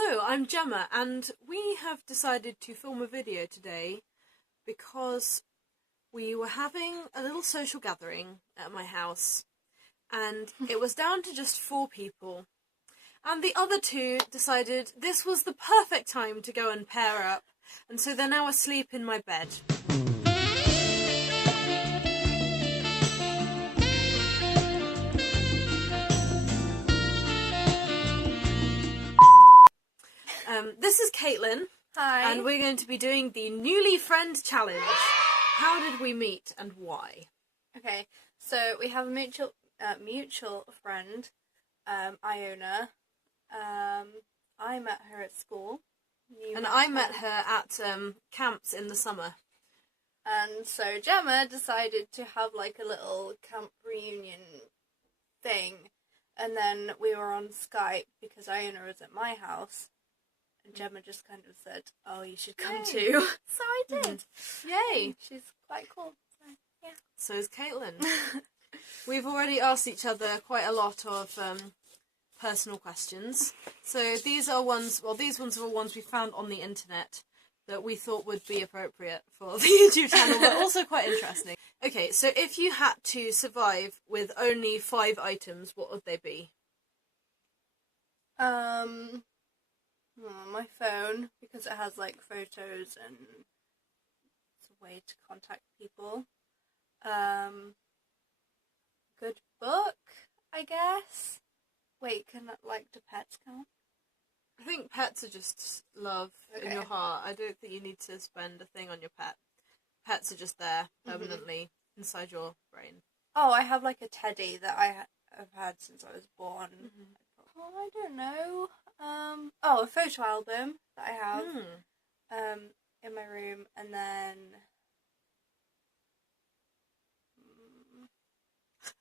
Hello, I'm Gemma, and we have decided to film a video today because we were having a little social gathering at my house, and it was down to just 4 people, and the other 2 decided this was the perfect time to go and pair up, and so they're now asleep in my bed. This is Caitlin. Hi. And we're going to be doing the Newly Friend Challenge. How did we meet and why? Okay, so we have a mutual friend, Iona. I met her at school. I met her at camps in the summer. And so Gemma decided to have like a little camp reunion thing. And then we were on Skype because Iona was at my house. And Gemma just kind of said, "Oh, you should come too." So I did. Yay! And she's quite cool. So, yeah. So is Caitlin. We've already asked each other quite a lot of personal questions. So these ones are ones we found on the internet that we thought would be appropriate for the YouTube channel, but also quite interesting. Okay, so if you had to survive with only 5 items, what would they be? My phone, because it has like photos and it's a way to contact people. Good book, I guess. Wait, do pets count? I think pets are just love in your heart. I don't think you need to spend a thing on your pet. Pets are just there permanently inside your brain. Oh, I have like a teddy that I have had since I was born. Oh, I don't know. A photo album that I have in my room, and then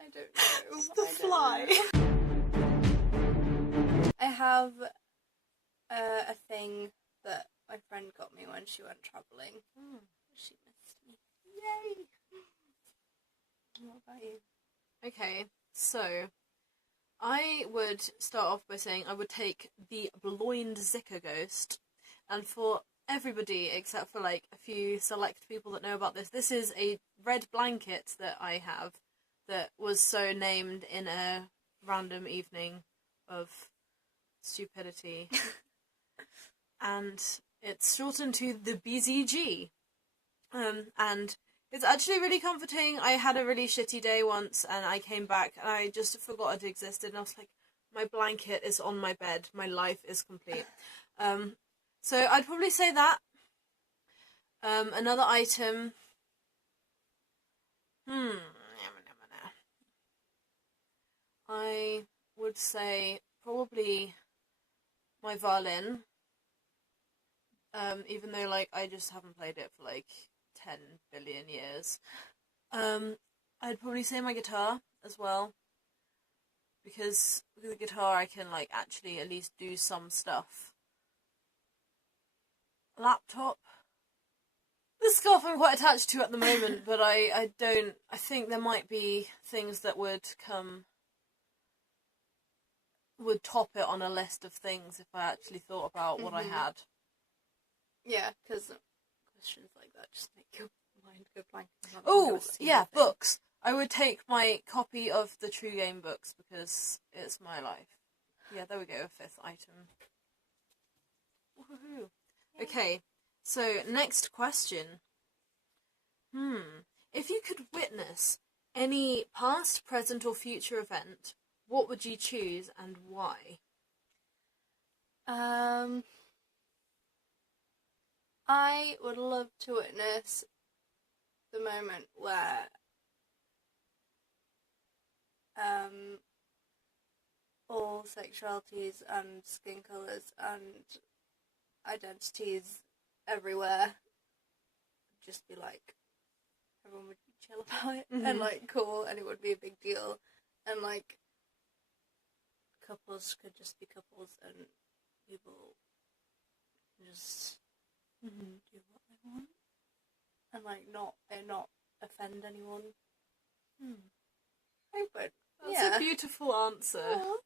I don't know. The fly. I have a thing that my friend got me when she went travelling. She missed me. Yay! What about you? Okay, so I would start off by saying I would take the Bloined Zika Ghost, and for everybody except for like a few select people that know about this, this is a red blanket that I have that was so named in a random evening of stupidity. And it's shortened to the BZG. And it's actually really comforting. I had a really shitty day once and I came back and I just forgot it existed and I was like, my blanket is on my bed. My life is complete. So I'd probably say that. Another item. I would say probably my violin. Even though like I just haven't played it for like 10 billion years. I'd probably say my guitar as well, because with the guitar I can like actually at least do some stuff. Laptop. The scarf I'm quite attached to at the moment, but I think there might be things that would top it on a list of things if I actually thought about what I had. Yeah, because questions like that just make your mind go blank. Oh, yeah, books. I would take my copy of the True Game books because it's my life. Yeah, there we go, a 5th item. Woohoo. Yeah. Okay, so next question. If you could witness any past, present or future event, what would you choose and why? I would love to witness the moment where all sexualities and skin colours and identities everywhere just be like, everyone would be chill about it and like cool, and it would be a big deal, and like couples could just be couples and people just do what they want and like not offend anyone. I would. That's a beautiful answer. Oh,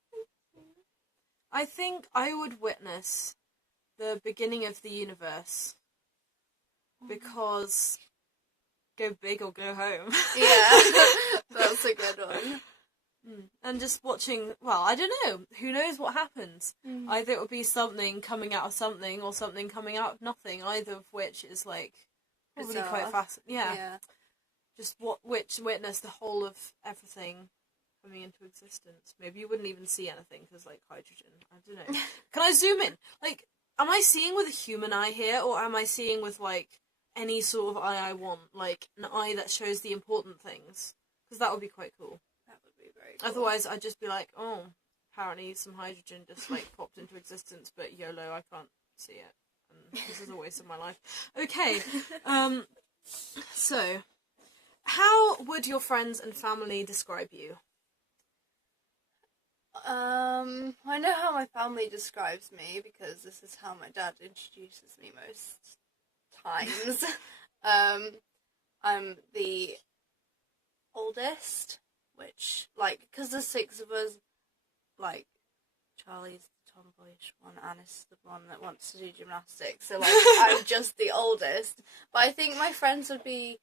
I think I would witness the beginning of the universe, because go big or go home. Yeah, that's a good one. And just watching, well, I don't know, who knows what happens. Either it would be something coming out of something, or something coming out of nothing, either of which is, like, probably Bizarre. quite fascinating. Yeah. Just witness the whole of everything coming into existence. Maybe you wouldn't even see anything, because, like, hydrogen, I don't know. Can I zoom in? Like, am I seeing with a human eye here, or am I seeing with, like, any sort of eye I want? Like, an eye that shows the important things? Because that would be quite cool. That would be very cool. Otherwise, I'd just be like, oh, apparently some hydrogen just, like, popped into existence, but YOLO, I can't see it. And this is a waste of my life. Okay, so, how would your friends and family describe you? I know how my family describes me, because this is how my dad introduces me most times. I'm the oldest, which, like, because there's 6 of us, like, Charlie's the tomboyish one, Anna's the one that wants to do gymnastics, so, like, I'm just the oldest. But I think my friends would be,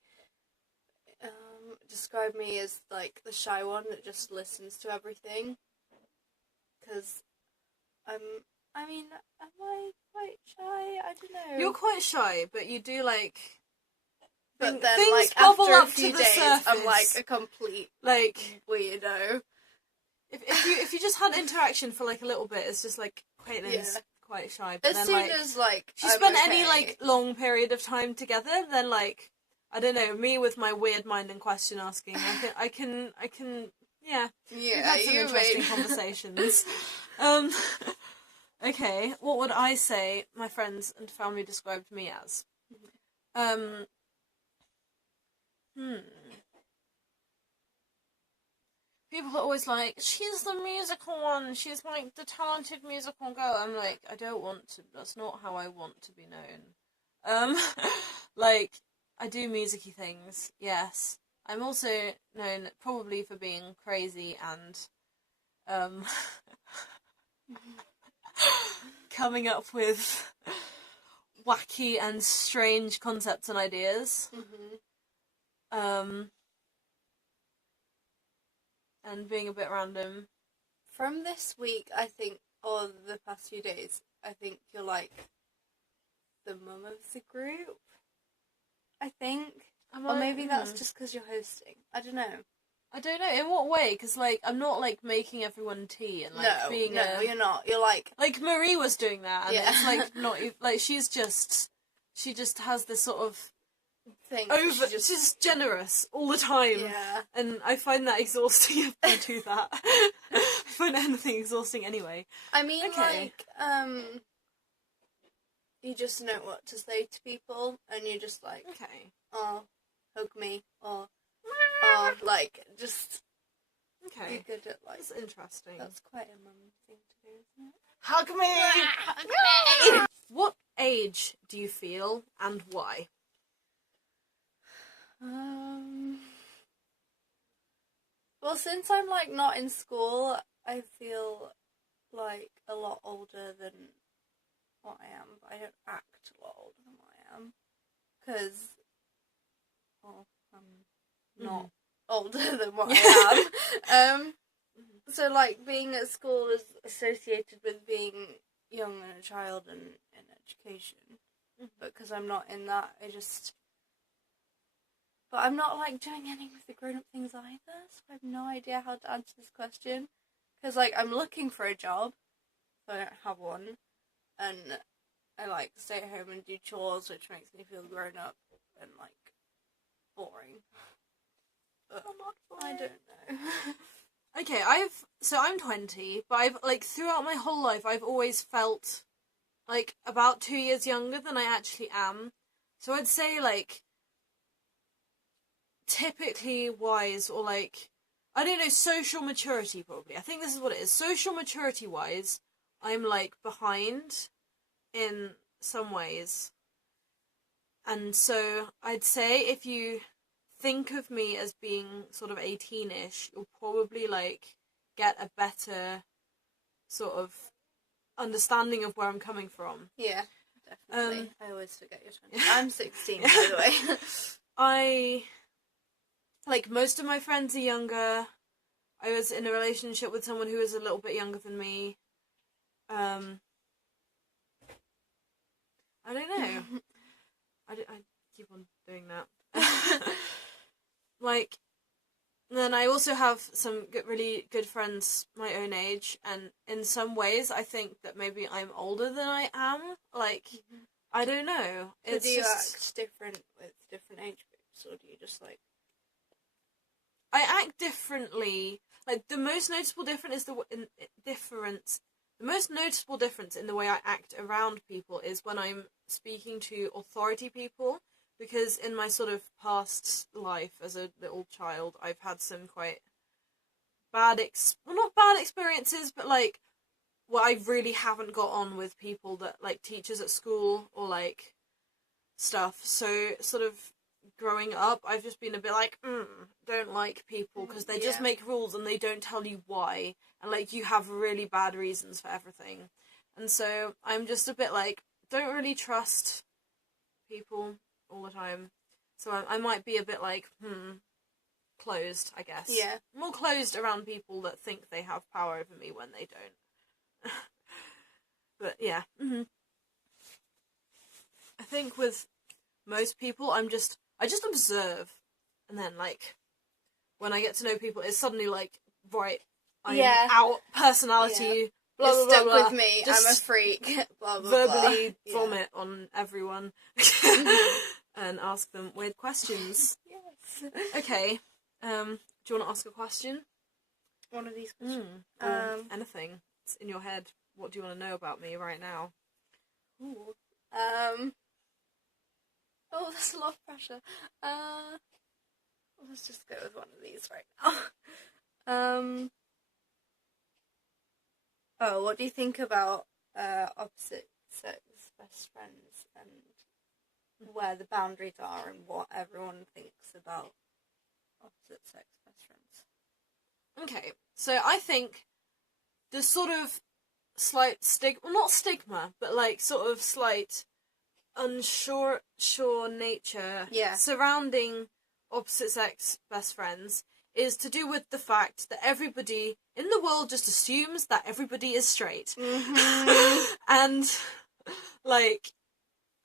describe me as, like, the shy one that just listens to everything. Because am I quite shy? I don't know. You're quite shy, but you do, like... But then, things like, bubble after a up to few the days, I'm, surface. like, a complete Like, weirdo. if you just had interaction for, like, a little bit, it's just, like, Caitlin's quite shy. But As then, soon like, as, like, if you I'm spend okay. any, like, long period of time together, then, like, I don't know, me with my weird mind and question asking, I can, yeah. We've Yeah, had some you interesting made... conversations. Okay, what would I say my friends and family described me as? People are always like, she's the musical one, she's, like, the talented musical girl. I'm like, I don't want to, that's not how I want to be known. Like, I do musicy things, yes. I'm also known probably for being crazy and, coming up with wacky and strange concepts and ideas. And being a bit random. From this week, I think, or the past few days, I think you're, like, the mum of the group. I think. Or maybe that's just because you're hosting. I don't know. I don't know. In what way? Because, like, I'm not, like, making everyone tea and, like, being you're not. You're, like... Like, Marie was doing that, and Yeah. it's, like, not... Like, she just has this sort of... thing. She's just generous all the time. Yeah. And I find that exhausting if I do that. I find anything exhausting anyway. I mean, Okay. like, you just know what to say to people, and you're just like, Okay. oh, hug me, or, like, just Okay. be good at, like... That's interesting. That's quite a mum thing to do, isn't it? Hug me! Hug me! What age do you feel, and why? Well, since I'm, like, not in school, I feel, like, a lot older than what I am. But I don't act a lot older than what I am. Because, well, I'm not older than what I am. So, like, being at school is associated with being young and a child and in education. But because I'm not in that, But I'm not, like, doing any of the grown-up things either, so I have no idea how to answer this question. Because, like, I'm looking for a job, so I don't have one, and I, like, stay at home and do chores, which makes me feel grown-up and, like, boring. But I don't know. Okay, I'm 20, but I've, like, throughout my whole life, I've always felt, like, about 2 years younger than I actually am. So I'd say, like, typically wise, or, like, I don't know, social maturity, probably. I think this is what it is. Social maturity-wise, I'm, like, behind in some ways. And so I'd say if you think of me as being sort of 18-ish, you'll probably, like, get a better sort of understanding of where I'm coming from. Yeah, definitely. I always forget you're 20. I'm 16, by the way. I, like, most of my friends are younger. I was in a relationship with someone who was a little bit younger than me. I don't know. I keep on doing that. Like, then I also have some really good friends my own age, and in some ways I think that maybe I'm older than I am. Like, I don't know. So do you act different with different age groups, or do you just, like... I act differently. Like, the most noticeable difference in the way I act around people is when I'm speaking to authority people, because in my sort of past life as a little child, I've had some quite not bad experiences, but like, well, I really haven't got on with people that, like, teachers at school or like stuff. So sort of growing up, I've just been a bit like, don't like people because they just make rules and they don't tell you why, and like, you have really bad reasons for everything. And so I'm just a bit like, don't really trust people all the time. So I might be a bit like, closed, I guess. Yeah. More closed around people that think they have power over me when they don't. But yeah. I think with most people, I just observe, and then, like, when I get to know people, it's suddenly like, right, I'm out, personality, blah, You're blah, stuck blah, blah. with me, Just I'm a freak, blah, blah, verbally blah. vomit on everyone. And ask them weird questions. Yes. Okay, do you want to ask a question? One of these questions? Or anything that's in your head. What do you want to know about me right now? Ooh. Oh, that's a lot of pressure. Let's just go with one of these right now. Oh, what do you think about opposite sex best friends, and where the boundaries are and what everyone thinks about opposite sex best friends? Okay, so I think the sort of slight not stigma, but like sort of slight unsure nature surrounding opposite sex best friends is to do with the fact that everybody in the world just assumes that everybody is straight. And, like,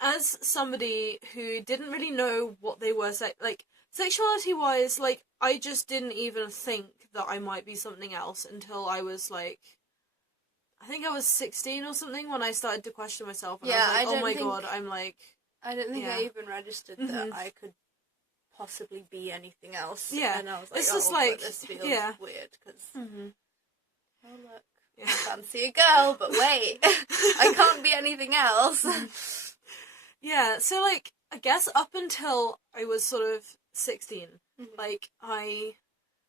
as somebody who didn't really know what they were, like, sexuality-wise, like, I just didn't even think that I might be something else until I was, like, I think I was 16 or something when I started to question myself, and I was like, oh my god, I'm like... I don't think I even registered that I could possibly be anything else. Yeah. And I was like, it's just like, this feels weird, because... Oh, look, I fancy a girl, but wait, I can't be anything else. Yeah, so, like, I guess up until I was sort of 16, like, I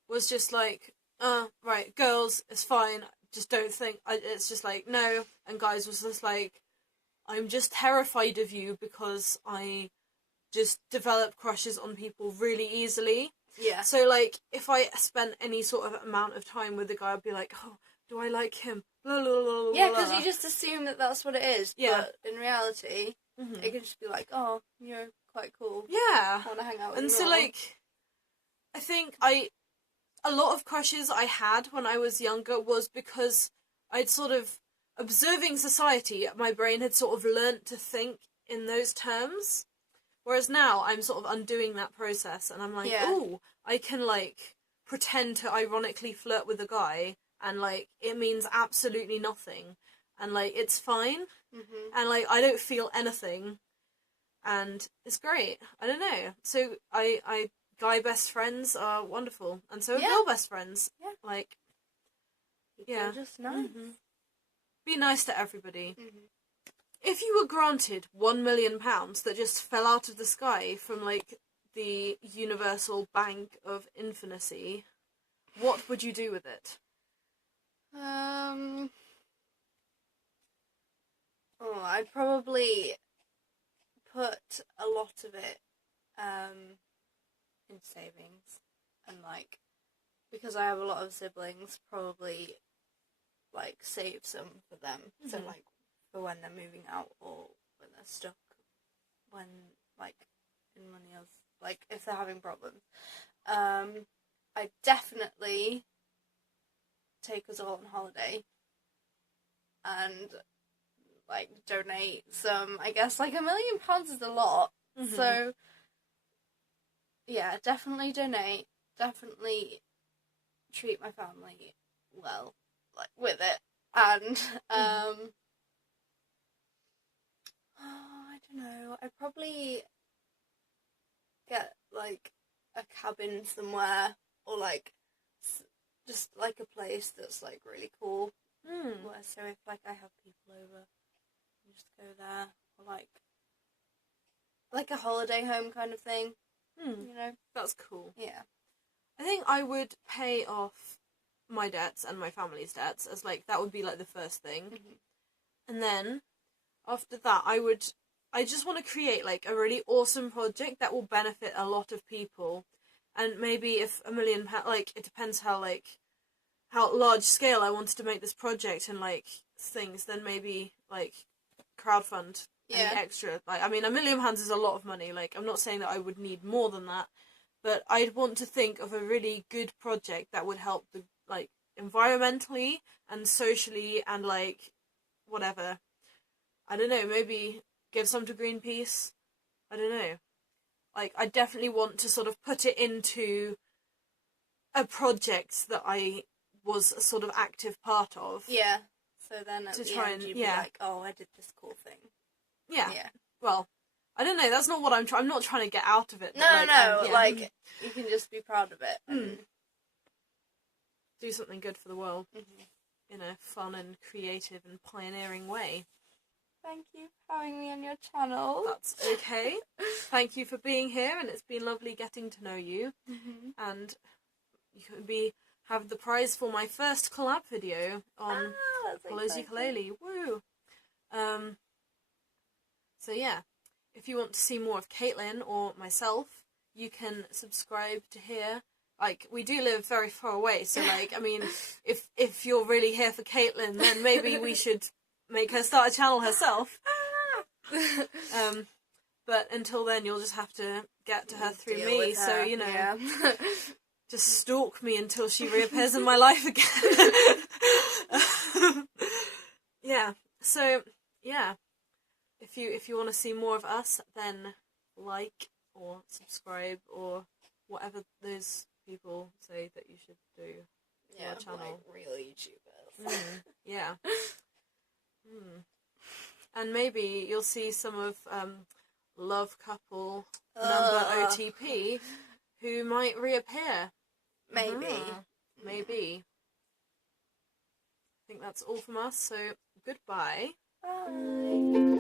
was just like, right, girls, it's fine, just don't think, it's just like, no, and guys was just like, I'm just terrified of you because I just develop crushes on people really easily. Yeah. So, like, if I spent any sort of amount of time with a guy, I'd be like, oh, do I like him? Blah, blah, blah, blah, yeah, because you just assume that that's what it is. Yeah. But in reality, it can just be like, oh, you're quite cool. Yeah. I want to hang out with you. And so, more. like, I think a lot of crushes I had when I was younger was because I'd sort of, observing society, my brain had sort of learnt to think in those terms. Whereas now I'm sort of undoing that process, and I'm like, ooh, I can, like, pretend to ironically flirt with a guy, and, like, it means absolutely nothing. And, like, it's fine. And, like, I don't feel anything. And it's great. I don't know. So I guy best friends are wonderful. And so are girl best friends. Yeah. Like, People just nice. Be nice to everybody. If you were granted £1 million that just fell out of the sky from, like, the universal bank of infinity, what would you do with it? I'd probably put a lot of it in savings, and, like, because I have a lot of siblings, probably like save some for them. So Mhm. like for when they're moving out or when they're stuck, when like in money or like if they're having problems. I definitely take us all on holiday and like donate some. I guess like £1 million is a lot, Mhm. so yeah, definitely donate. Definitely treat my family well, like with it, and I don't know. I'd probably get like a cabin somewhere, or like just like a place that's like really cool. Where, so if like I have people over, I just go there, or like a holiday home kind of thing. You know, That's cool. yeah. I think I would pay off my debts and my family's debts, as like that would be like the first thing. And then after that I just want to create like a really awesome project that will benefit a lot of people. And maybe if £1 million, like it depends how large scale I wanted to make this project and like things, then maybe like crowdfund any extra. Like, I mean, £1 million is a lot of money. Like, I'm not saying that I would need more than that, but I'd want to think of a really good project that would help the like environmentally and socially and like whatever. I don't know, maybe give some to Greenpeace. I don't know. Like, I definitely want to sort of put it into a project that I was a sort of active part of. Yeah. So then at To the try end and- you'd yeah. be like, oh, I did this cool thing. Yeah. Yeah. Well, I don't know, that's not what I'm not trying to get out of it. But No, yeah. like, you can just be proud of it. And do something good for the world Mhm. in a fun and creative and pioneering way. Thank you for having me on your channel. That's okay. Thank you for being here, and it's been lovely getting to know you. And you can have the prize for my first collab video on Careless Ukulele. Woo! So yeah, if you want to see more of Caitlin or myself, you can subscribe to here. Like, we do live very far away, so like, I mean, if you're really here for Caitlin, then maybe we should make her start a channel herself. But until then, you'll just have to get to her through Deal me. with her, So, you know, yeah. just stalk me until she reappears in my life again. Yeah. So, yeah. If you want to see more of us, then like or subscribe or whatever those people say that you should do to our channel. Like real YouTubers. Yeah. And maybe you'll see some of Love Couple number OTP who might reappear. Maybe. Maybe. I think that's all from us, so goodbye. Bye.